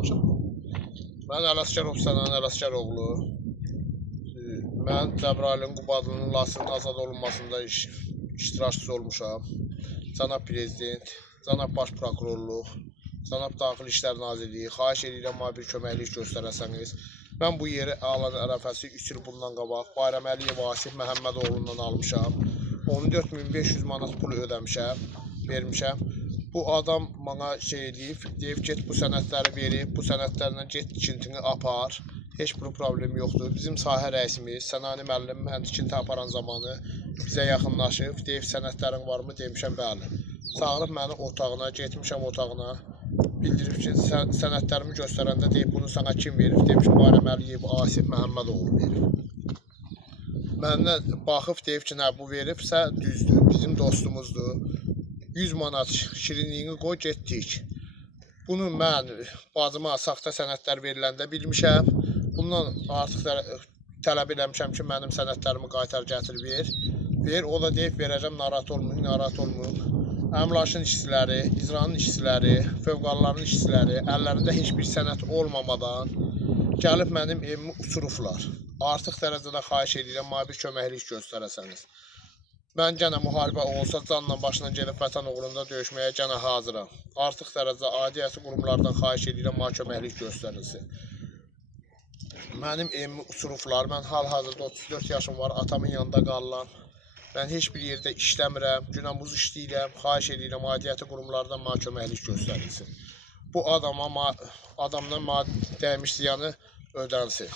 danışam. Mən Ələsgərov Sənan Ələsgəroğlu. Mən Cəbrayılın Qubadlının lasının azad olunmasında iştirakçısı olmuşam. Cənab Prezident, Cənab Baş Prokurorluq, Cənab Daxili İşlər Nazirliyi, xahiş edirəm mənə bir köməklik göstərəsəniz. Mən bu yeri alan ərəfəsi 3 il bundan qabaq Bayram Əliyev Asif Məhəmmədoğlundan almışam. 14.500 manat pul ödəmişəm, vermişəm. Bu adam bana deyib, get bu sənədləri verib, bu sənədlərlə get tikintini apar. Heç bir problem yoxdur. Bizim sahə rəisimiz Sənani müəllim mən tikinti aparan zamanı bizə yaxınlaşıb, deyib sənədlərin varmı? Demişəm bəli. Çağırıb məni otağına, getmişəm otağına. Bildirib ki, sənədlərimi göstərəndə deyib, bunu sana kim verib? Demişəm, Bayram Əliyev Asif Məhəmmədoğlu verib. Məndən baxıb deyib ki, nə bu veribsə düzdür, bizim dostumuzdur. 100 manat şirinliyini qoy, getdik. Bunu mən bacıma saxta sənədlər veriləndə bilmişəm. Bundan artıq tələb eləmişəm ki, mənim sənədlərimi qaytar gətir ver. O da deyib, verəcəm, narahat olmayın. Əmlakın işçiləri, icranın işçiləri, fövqəlaların işçiləri əllərində heç bir sənəd olmamadan gəlib mənim evimi uçurublar. Artıq dərəcədə xahiş edirəm, mənə bir köməklik göstərəsəniz. Mən gənə müharibə olsa canla başla gedib vətən uğrunda döyüşməyə gənə hazıram. Artıq dərəcədə aidiyyəti qurumlardan xahiş edirəm, mənə köməklik göstərilsin. Mənim evimi uçurublar. Mən hal-hazırda 34 yaşım var, atamın yanında qalıram. Mən heç bir yerdə işləmirəm, günəmuz işləyirəm. Xahiş edirəm, aidiyyəti qurumlardan mənə köməklik göstərilsin. Bu adamdan mənə dəymiş ziyanı ödənsin.